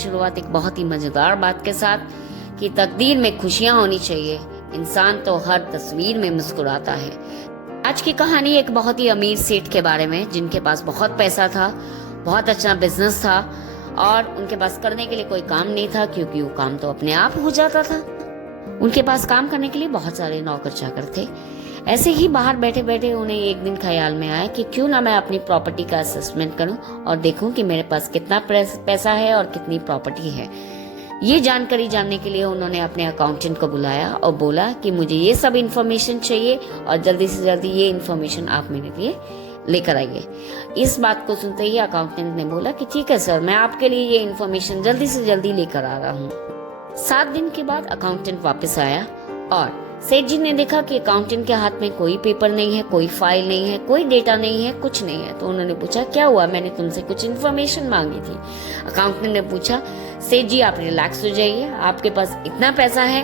शुरुआत एक बहुत ही मजेदार बात के साथ कि तकदीर में खुशियां होनी चाहिए, इंसान तो हर तस्वीर में मुस्कुराता है। आज की कहानी एक बहुत ही अमीर सेठ के बारे में, जिनके पास बहुत पैसा था, बहुत अच्छा बिजनेस था और उनके पास करने के लिए कोई काम नहीं था, क्योंकि वो काम तो अपने आप हो जाता था। उनके पास काम करने के लिए बहुत सारे नौकर चाकर थे। ऐसे ही बाहर बैठे बैठे उन्हें एक दिन ख्याल में आया कि क्यों ना मैं अपनी प्रॉपर्टी का असेसमेंट करूं और देखूं कि मेरे पास कितना पैसा है और कितनी प्रॉपर्टी है। ये जानकारी जानने के लिए उन्होंने अपने अकाउंटेंट को बुलाया और बोला कि मुझे ये सब इन्फॉर्मेशन चाहिए और जल्दी से जल्दी ये इन्फॉर्मेशन आप मेरे लिए लेकर आइए। इस बात को सुनते ही अकाउंटेंट ने बोला कि ठीक है सर, मैं आपके लिए ये इन्फॉर्मेशन जल्दी से जल्दी लेकर आ रहा हूँ। 7 दिन के बाद अकाउंटेंट वापस आया और सेठ जी ने देखा कि अकाउंटेंट के हाथ में कोई पेपर नहीं है, कोई फाइल नहीं है, कोई डेटा नहीं है, कुछ नहीं है। तो उन्होंने पूछा क्या हुआ, मैंने तुमसे कुछ इन्फॉर्मेशन मांगी थी। अकाउंटेंट ने पूछा सेठ जी आप रिलैक्स हो जाइए, आपके पास इतना पैसा है,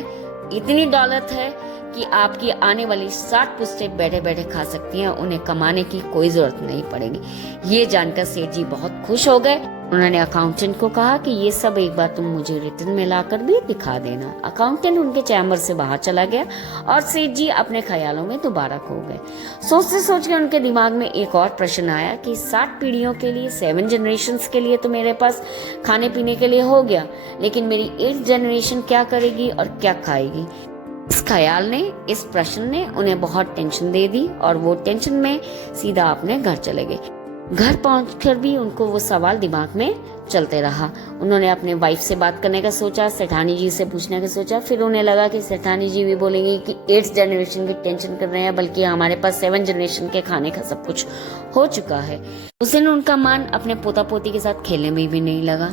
इतनी दौलत है कि आपकी आने वाली 60 पुश्तें बैठे बैठे खा सकती हैं, उन्हें कमाने की कोई जरूरत नहीं पड़ेगी। ये जानकर सेठ जी बहुत खुश हो गए। उन्होंने अकाउंटेंट को कहा कि ये सब एक बार तुम मुझे रिटर्न में लाकर भी दिखा देना। अकाउंटेंट उनके चैम्बर से बाहर चला गया और सेठ जी अपने ख्यालों में दोबारा खो गए। सोचते सोचते उनके दिमाग में एक और प्रश्न आया कि 60 पीढ़ियों के लिए, 7 जनरेशंस के लिए तो मेरे पास खाने पीने के लिए हो गया, लेकिन मेरी 8th जनरेशन क्या करेगी और क्या खाएगी। इस ख्याल ने, इस प्रश्न ने उन्हें बहुत टेंशन दे दी और वो टेंशन में सीधा अपने घर चले गए। घर पहुंचकर भी उनको वो सवाल दिमाग में चलते रहा। उन्होंने अपने वाइफ से बात करने का सोचा, सेठानी जी से पूछने का सोचा, फिर उन्हें लगा कि सेठानी जी भी बोलेंगे कि 8th जनरेशन की टेंशन कर रहे हैं, बल्कि हमारे पास 7 जनरेशन के खाने का सब कुछ हो चुका है। उस दिन उनका मन अपने पोता पोती के साथ खेलने में भी नहीं लगा।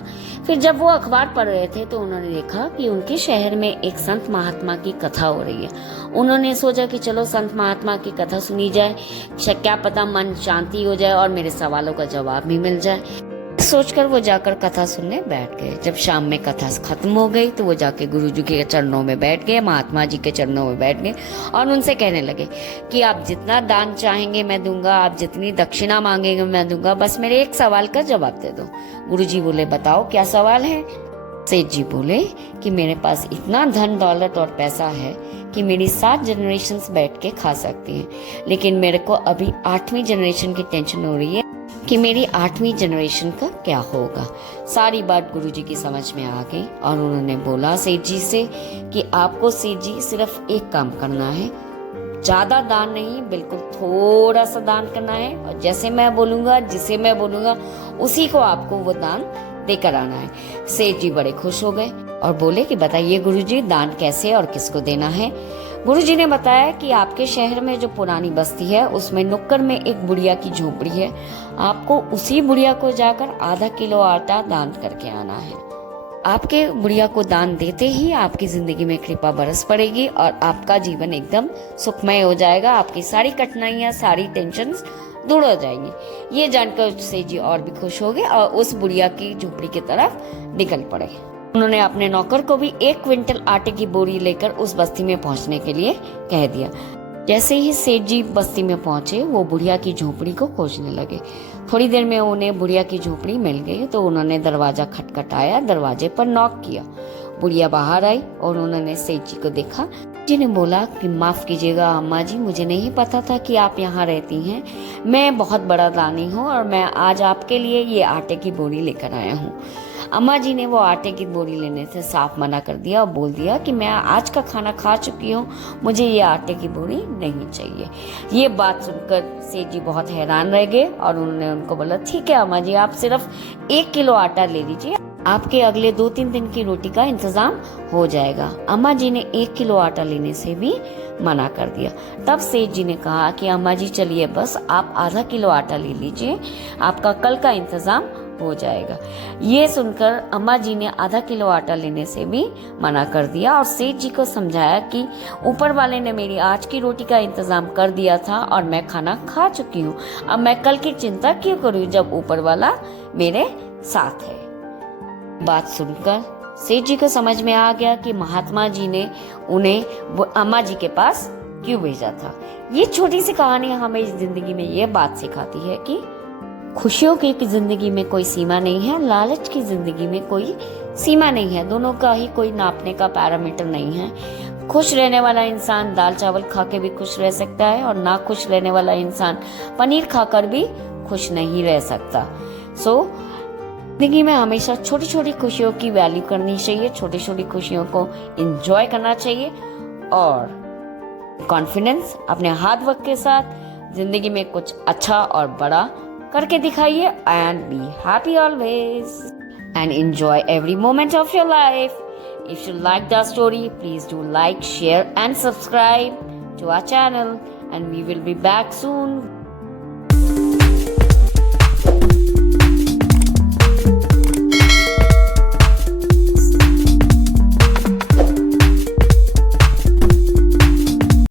फिर जब वो अखबार पढ़ रहे थे तो उन्होंने देखा कि उनके शहर में एक संत महात्मा की कथा हो रही है। उन्होंने सोचा कि चलो संत महात्मा की कथा सुनी जाए, क्या पता मन शांति हो जाए और मेरे सवालों का जवाब भी मिल जाए। सोचकर वो जाकर कथा सुनने बैठ गए। जब शाम में कथा खत्म हो गई तो वो जाके गुरुजी के चरणों में बैठ गए, महात्मा जी के चरणों में बैठ गए और उनसे कहने लगे कि आप जितना दान चाहेंगे मैं दूंगा, आप जितनी दक्षिणा मांगेंगे मैं दूंगा, बस मेरे एक सवाल का जवाब दे दो। गुरुजी बोले बताओ क्या सवाल है। सेठ जी बोले कि मेरे पास इतना धन दौलत और पैसा है कि मेरी 7 जनरेशंस बैठ के खा सकती हैं, लेकिन मेरे को अभी 8वीं जनरेशन की टेंशन हो रही है कि मेरी 8वीं जनरेशन का क्या होगा। सारी बात गुरुजी की समझ में आ गई और उन्होंने बोला सेठ जी से कि आपको सेठ जी सिर्फ एक काम करना है, ज्यादा दान नहीं, बिल्कुल थोड़ा सा दान करना है और जैसे मैं बोलूंगा, जिसे मैं बोलूंगा उसी को आपको वो दान देकर आना है। सेठ जी बड़े खुश हो गए और बोले कि बताइए गुरुजी दान कैसे और किसको देना है। गुरुजी ने बताया कि आपके शहर में जो पुरानी बस्ती है उसमें नुक्कड़ में एक बुढ़िया की झोपड़ी है, आपको उसी बुढ़िया को जाकर आधा किलो आटा दान करके आना है। आपके बुढ़िया को दान देते ही आपकी जिंदगी में कृपा बरस पड़ेगी और आपका जीवन एकदम सुखमय हो जाएगा, आपकी सारी कठिनाइयां, सारी टेंशन्स दूर हो जाएंगी। ये जानकर सेठ जी और भी खुश हो गए और उस बुढ़िया की झोपड़ी की तरफ निकल पड़े। उन्होंने अपने नौकर को भी 1 क्विंटल आटे की बोरी लेकर उस बस्ती में पहुंचने के लिए कह दिया। जैसे ही सेठ जी बस्ती में पहुंचे वो बुढ़िया की झोपड़ी को खोजने लगे। थोड़ी देर में उन्हें बुढ़िया की झोपड़ी मिल गई तो उन्होंने दरवाजा खटखटाया, दरवाजे पर नॉक किया। बुढ़िया बाहर आई और उन्होंने सेठ जी को देखा। जी ने बोला कि माफ कीजिएगा अम्मा जी, मुझे नहीं पता था कि आप यहाँ रहती हैं। मैं बहुत बड़ा दानी हूँ और मैं आज आपके लिए ये आटे की बोरी लेकर आया हूँ। अम्मा जी ने वो आटे की बोरी लेने से साफ मना कर दिया और बोल दिया कि मैं आज का खाना खा चुकी हूँ, मुझे ये आटे की बोरी नहीं चाहिए। ये बात सुनकर सेठ जी बहुत हैरान रह गए और उन्होंने उनको बोला ठीक है अम्मा जी, आप सिर्फ 1 किलो आटा ले लीजिए, आपके अगले 2-3 दिन की रोटी का इंतजाम हो जाएगा। अम्मा जी ने 1 किलो आटा लेने से भी मना कर दिया। तब सेठ जी ने कहा कि अम्मा जी चलिए बस आप आधा किलो आटा ले लीजिए, आपका कल का इंतजाम हो जाएगा। ये सुनकर अम्मा जी ने आधा किलो आटा लेने से भी मना कर दिया और सेठ जी को समझाया कि ऊपर वाले ने मेरी आज की रोटी का इंतजाम कर दिया था और मैं खाना खा चुकी हूँ, अब मैं कल की चिंता क्यों करूँ जब ऊपर वाला मेरे साथ है। बात सुनकर सेठ जी को समझ में आ गया कि महात्मा जी ने उन्हें अम्मा जी के पास क्यों भेजा था। ये छोटी सी कहानी हमें इस जिंदगी में ये बात सिखाती है कि खुशियों की जिंदगी में कोई सीमा नहीं है, लालच की जिंदगी में कोई सीमा नहीं है, दोनों का ही कोई नापने का पैरामीटर नहीं है। खुश रहने वाला इंसान दाल चावल खा के भी खुश रह सकता है और ना खुश रहने वाला इंसान पनीर खाकर भी खुश नहीं रह सकता। जिंदगी में हमेशा छोटी छोटी खुशियों की वैल्यू करनी चाहिए, छोटी छोटी खुशियों को एंजॉय करना चाहिए और कॉन्फिडेंस अपने हार्ड वर्क के साथ जिंदगी में कुछ अच्छा और बड़ा करके दिखाइए। And be happy always and enjoy every moment of your life. If you like the story, please do like, share and subscribe to our channel, and we will be back soon